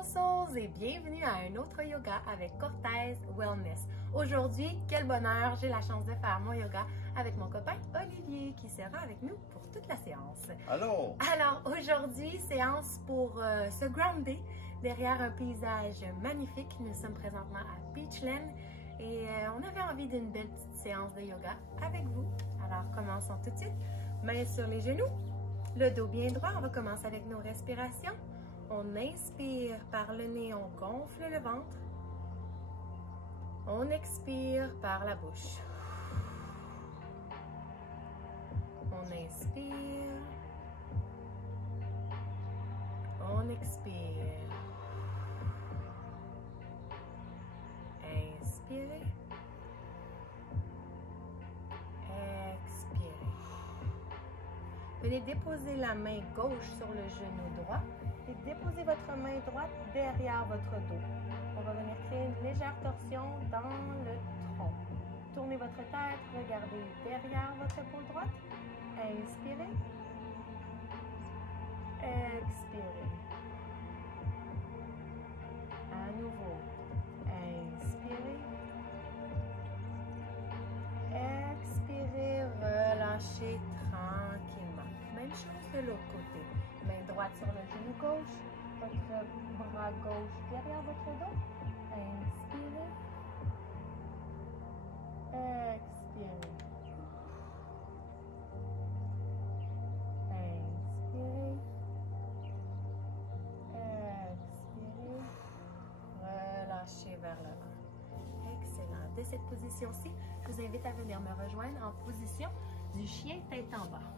Beautiful Souls et bienvenue à un autre yoga avec Cortez Wellness. Aujourd'hui, quel bonheur, j'ai la chance de faire mon yoga avec mon copain Olivier qui sera avec nous pour toute la séance. Allô! Alors aujourd'hui, séance pour se grounder derrière un paysage magnifique. Nous sommes présentement à Beachland et on avait envie d'une belle petite séance de yoga avec vous. Alors commençons tout de suite. Mains sur les genoux, le dos bien droit. On va commencer avec nos respirations. On inspire par le nez, on gonfle le ventre. On expire par la bouche. On inspire. On expire. Inspirez. Expirez. Venez déposer la main gauche sur le genou droit et déposez votre main droite derrière votre dos. On va venir créer une légère torsion dans le tronc. Tournez votre tête, regardez derrière votre épaule droite. Inspirez. Expirez. À nouveau. Inspirez. Expirez. Relâchez tranquillement. Même chose de l'autre côté. Main droite sur le genou gauche. Votre bras gauche derrière votre dos. Inspirez. Expirez. Inspirez. Expirez. Relâchez vers le bas. Excellent. De cette position-ci, je vous invite à venir me rejoindre en position du chien tête en bas.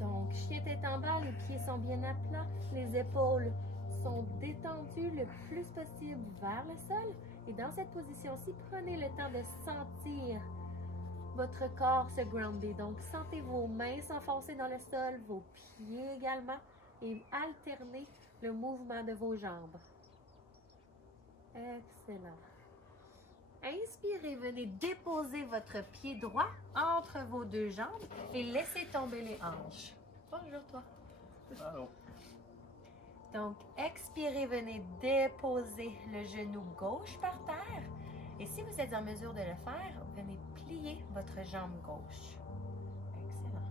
Donc, chien tête en bas, les pieds sont bien à plat, les épaules sont détendues le plus possible vers le sol. Et dans cette position-ci, prenez le temps de sentir votre corps se grounder. Donc, sentez vos mains s'enfoncer dans le sol, vos pieds également, et alternez le mouvement de vos jambes. Excellent. Inspirez, venez déposer votre pied droit entre vos deux jambes et laissez tomber les hanches. Bonjour toi. Allô! Donc, expirez, venez déposer le genou gauche par terre. Et si vous êtes en mesure de le faire, venez plier votre jambe gauche. Excellent.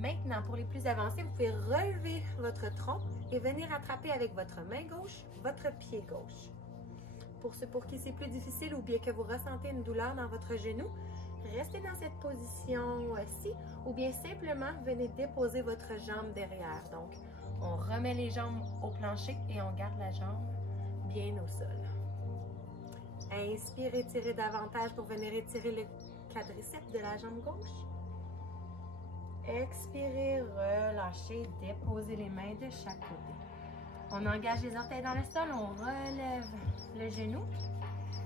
Maintenant, pour les plus avancés, vous pouvez relever votre tronc et venir attraper avec votre main gauche votre pied gauche. Pour ceux pour qui c'est plus difficile ou bien que vous ressentez une douleur dans votre genou, restez dans cette position-ci ou bien simplement venez déposer votre jambe derrière. Donc, on remet les jambes au plancher et on garde la jambe bien au sol. Inspirez, étirez davantage pour venir étirer le quadriceps de la jambe gauche. Expirez, relâchez, déposez les mains de chaque côté. On engage les orteils dans le sol, on relève le genou.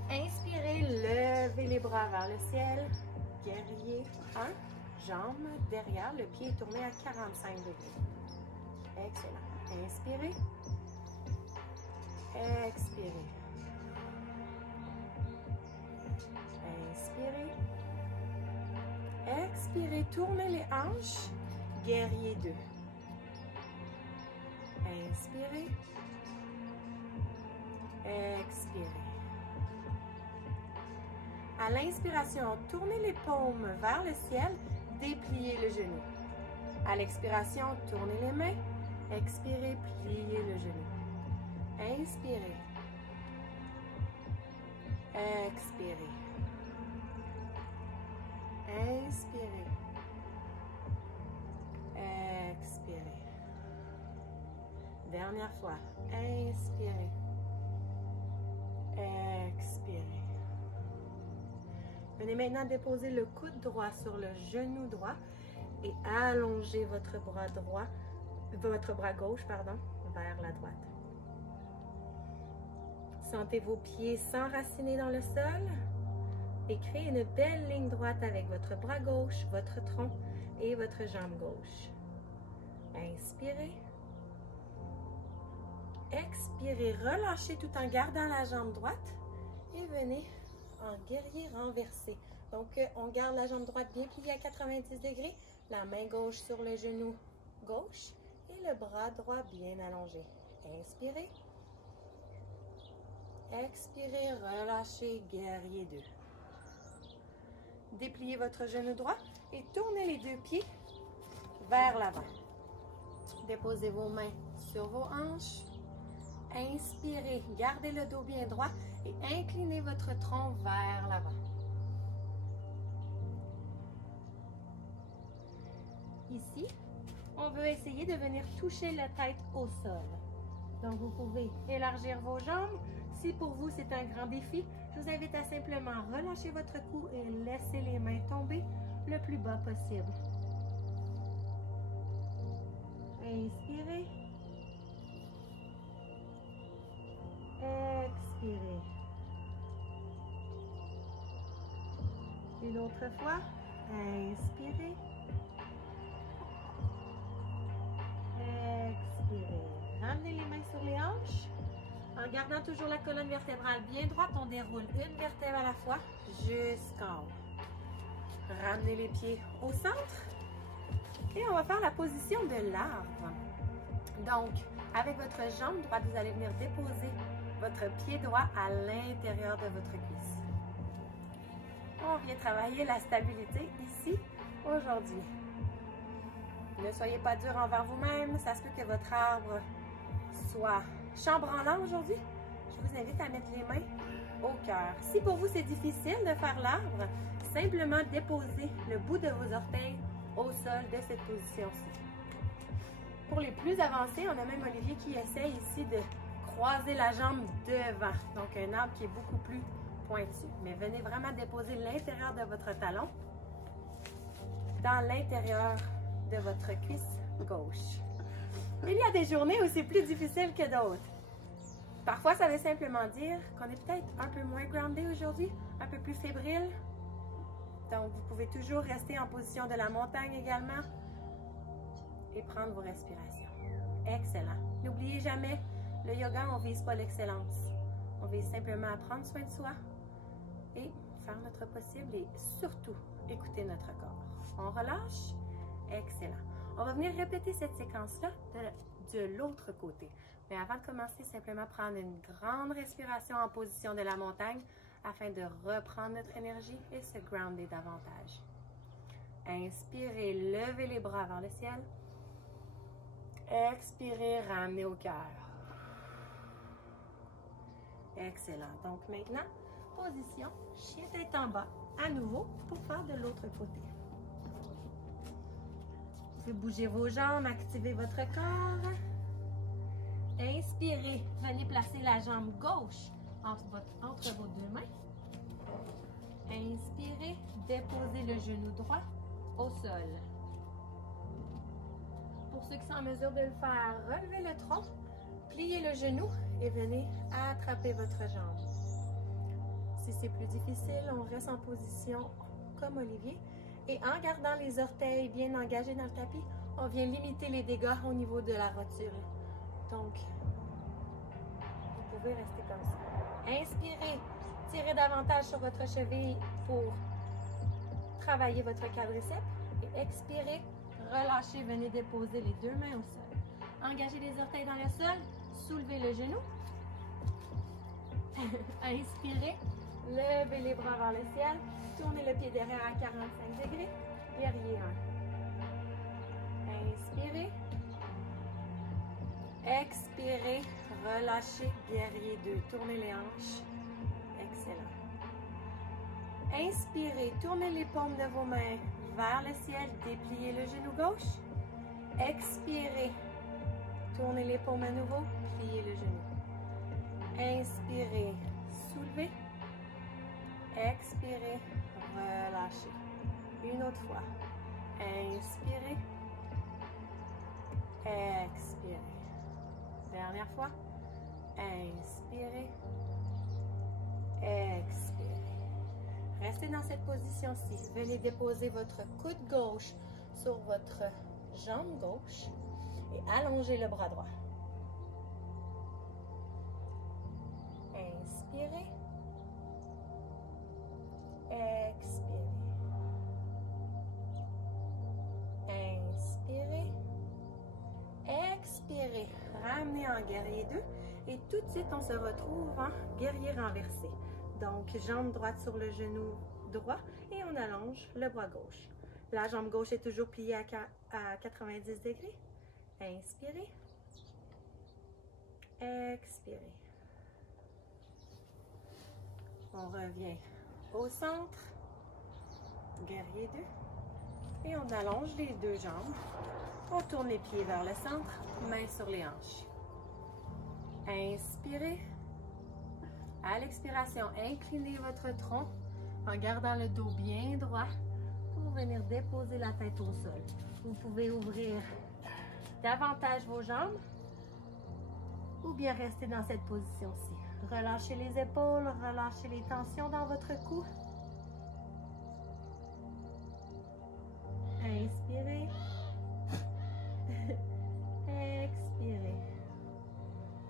Inspirez, levez les bras vers le ciel. Guerrier 1, jambe derrière, le pied est tourné à 45 degrés. Excellent. Inspirez. Expirez. Inspirez. Expirez, tournez les hanches. Guerrier 2. Inspirez. Expirez. À l'inspiration, tournez les paumes vers le ciel, dépliez le genou. À l'expiration, tournez les mains, expirez, pliez le genou. Inspirez. Expirez. Inspirez. Expirez. Dernière fois. Inspirez. Expirez. Venez maintenant déposer le coude droit sur le genou droit et allongez votre bras gauche, vers la droite. Sentez vos pieds s'enraciner dans le sol et créez une belle ligne droite avec votre bras gauche, votre tronc et votre jambe gauche. Inspirez. Expirez, relâchez tout en gardant la jambe droite et venez en guerrier renversé. Donc, on garde la jambe droite bien pliée à 90 degrés, la main gauche sur le genou gauche et le bras droit bien allongé. Inspirez. Expirez, relâchez, guerrier 2. Dépliez votre genou droit et tournez les deux pieds vers l'avant. Déposez vos mains sur vos hanches. Inspirez, gardez le dos bien droit et inclinez votre tronc vers l'avant. Ici, on veut essayer de venir toucher la tête au sol. Donc, vous pouvez élargir vos jambes. Si pour vous, c'est un grand défi, je vous invite à simplement relâcher votre cou et laisser les mains tomber le plus bas possible. Inspirez. Expirez. Une autre fois. Inspirez. Expirez. Ramenez les mains sur les hanches. En gardant toujours la colonne vertébrale bien droite, on déroule une vertèbre à la fois jusqu'en haut. Ramenez les pieds au centre. Et on va faire la position de l'arbre. Donc, avec votre jambe droite, vous allez venir déposer votre pied droit à l'intérieur de votre cuisse. On vient travailler la stabilité ici, aujourd'hui. Ne soyez pas dur envers vous-même. Ça se peut que votre arbre soit chambranlant aujourd'hui. Je vous invite à mettre les mains au cœur. Si pour vous c'est difficile de faire l'arbre, simplement déposez le bout de vos orteils au sol de cette position-ci. Pour les plus avancés, on a même Olivier qui essaye ici de croiser la jambe devant. Donc un arbre qui est beaucoup plus pointu. Mais venez vraiment déposer l'intérieur de votre talon dans l'intérieur de votre cuisse gauche. Il y a des journées où c'est plus difficile que d'autres. Parfois, ça veut simplement dire qu'on est peut-être un peu moins groundé aujourd'hui, un peu plus fébrile. Donc, vous pouvez toujours rester en position de la montagne également et prendre vos respirations. Excellent. N'oubliez jamais, le yoga, on ne vise pas l'excellence. On vise simplement à prendre soin de soi et faire notre possible et surtout écouter notre corps. On relâche. Excellent. On va venir répéter cette séquence-là de l'autre côté. Mais avant de commencer, simplement prendre une grande respiration en position de la montagne afin de reprendre notre énergie et se grounder davantage. Inspirez, levez les bras vers le ciel. Expirez, ramenez au cœur. Excellent. Donc maintenant, position, chien tête en bas, à nouveau, pour faire de l'autre côté. Vous pouvez bouger vos jambes, activer votre corps. Inspirez, venez placer la jambe gauche entre vos deux mains. Inspirez, déposez le genou droit au sol. Pour ceux qui sont en mesure de le faire, relevez le tronc, pliez le genou et venez attraper votre jambe. Si c'est plus difficile, on reste en position comme Olivier. Et en gardant les orteils bien engagés dans le tapis, on vient limiter les dégâts au niveau de la rotule. Donc, vous pouvez rester comme ça. Inspirez, tirez davantage sur votre cheville pour travailler votre quadriceps. Et expirez, relâchez, venez déposer les deux mains au sol. Engagez les orteils dans le sol, soulevez le genou. Inspirez, levez les bras vers le ciel. Tournez le pied derrière à 45 degrés. Guerrier 1. Inspirez. Expirez. Relâchez. Guerrier 2. Tournez les hanches. Excellent. Inspirez. Tournez les paumes de vos mains vers le ciel. Dépliez le genou gauche. Expirez. Tournez les paumes à nouveau. Pliez le genou. Inspirez. Soulevez. Expirez, relâchez. Une autre fois. Inspirez. Expirez. Dernière fois. Inspirez. Expirez. Restez dans cette position-ci. Venez déposer votre coude gauche sur votre jambe gauche et allongez le bras droit. Inspirez. Expirez. Inspirez. ramener en guerrier 2 et tout de suite on se retrouve en guerrier renversé. Donc jambe droite sur le genou droit et on allonge le bras gauche. La jambe gauche est toujours pliée à 90 degrés. Inspirez. Expirez. On revient au centre. Guerrier 2. Et on allonge les deux jambes. On tourne les pieds vers le centre. Mains sur les hanches. Inspirez. À l'expiration, inclinez votre tronc en gardant le dos bien droit pour venir déposer la tête au sol. Vous pouvez ouvrir davantage vos jambes ou bien rester dans cette position-ci. Relâchez les épaules, relâchez les tensions dans votre cou. Inspirez. Expirez.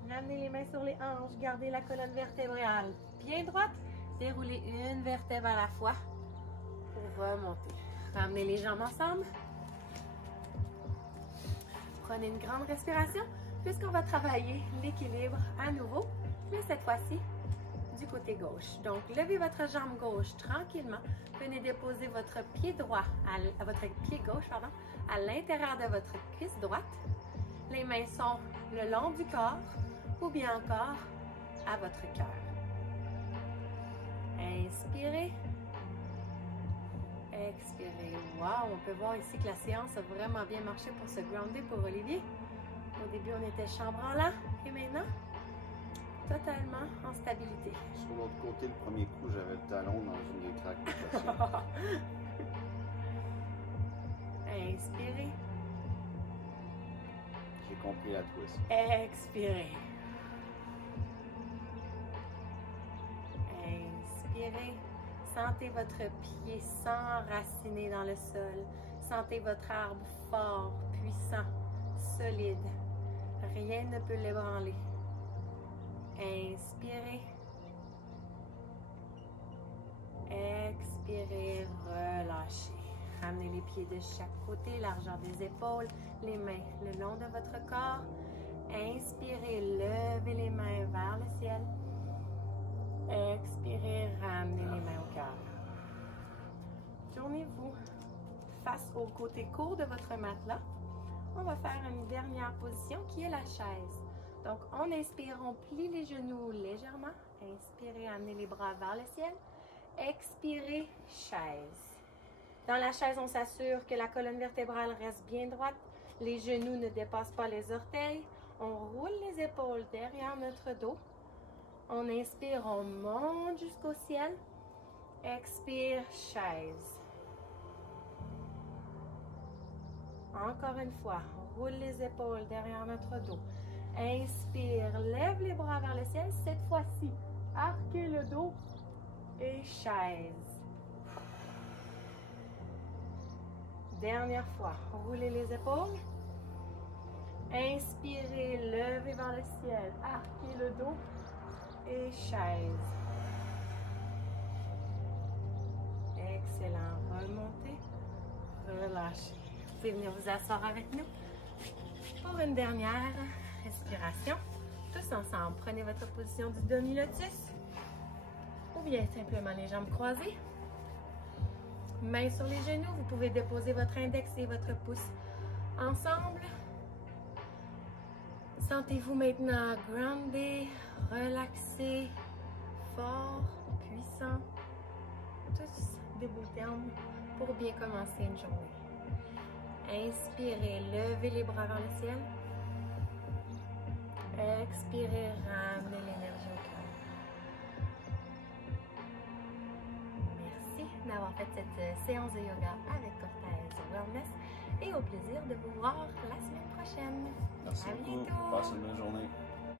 Ramenez les mains sur les hanches, gardez la colonne vertébrale bien droite. Déroulez une vertèbre à la fois pour remonter. Ramenez les jambes ensemble. Prenez une grande respiration puisqu'on va travailler l'équilibre à nouveau, mais cette fois-ci du côté gauche. Donc, levez votre jambe gauche tranquillement. Venez déposer votre pied droit, votre pied gauche, pardon, à l'intérieur de votre cuisse droite. Les mains sont le long du corps ou bien encore à votre cœur. Inspirez. Expirez. Wow, on peut voir ici que la séance a vraiment bien marché pour se grounder pour Olivier. Au début, on était chambranlant et maintenant, totalement en stabilité. Sur l'autre côté, le premier coup, j'avais le talon dans une des craques. Inspirez. J'ai compris la twist. Expirez. Inspirez. Sentez votre pied s'enraciner dans le sol. Sentez votre arbre fort, puissant, solide. Rien ne peut l'ébranler. Inspirez. Expirez, relâchez. Ramenez les pieds de chaque côté, largeur des épaules, les mains le long de votre corps. Inspirez, levez les mains vers le ciel. Expirez, ramenez les mains au cœur. Tournez-vous face au côté court de votre matelas. On va faire une dernière position qui est la chaise. Donc, on inspire, on plie les genoux légèrement. Inspirez, amenez les bras vers le ciel. Expirez, chaise. Dans la chaise, on s'assure que la colonne vertébrale reste bien droite. Les genoux ne dépassent pas les orteils. On roule les épaules derrière notre dos. On inspire, on monte jusqu'au ciel. Expire, chaise. Encore une fois, on roule les épaules derrière notre dos. Inspire, lève les bras vers le ciel. Cette fois-ci, arquez le dos et chaise. Dernière fois, roulez les épaules. Inspirez, levez vers le ciel, arquez le dos et chaise. Excellent. Remontez, relâchez. Vous pouvez venir vous asseoir avec nous pour une dernière respiration. Tous ensemble, prenez votre position du demi-lotus ou bien simplement les jambes croisées. Mains sur les genoux, vous pouvez déposer votre index et votre pouce ensemble. Sentez-vous maintenant groundé, relaxé, fort, puissant. Tous des beaux termes pour bien commencer une journée. Inspirez, levez les bras vers le ciel. Expirez, ramenez l'énergie au cœur. Merci d'avoir fait cette séance de yoga avec Cortez Wellness et au plaisir de vous voir la semaine prochaine. Merci à beaucoup. bientôt. Passez une bonne journée.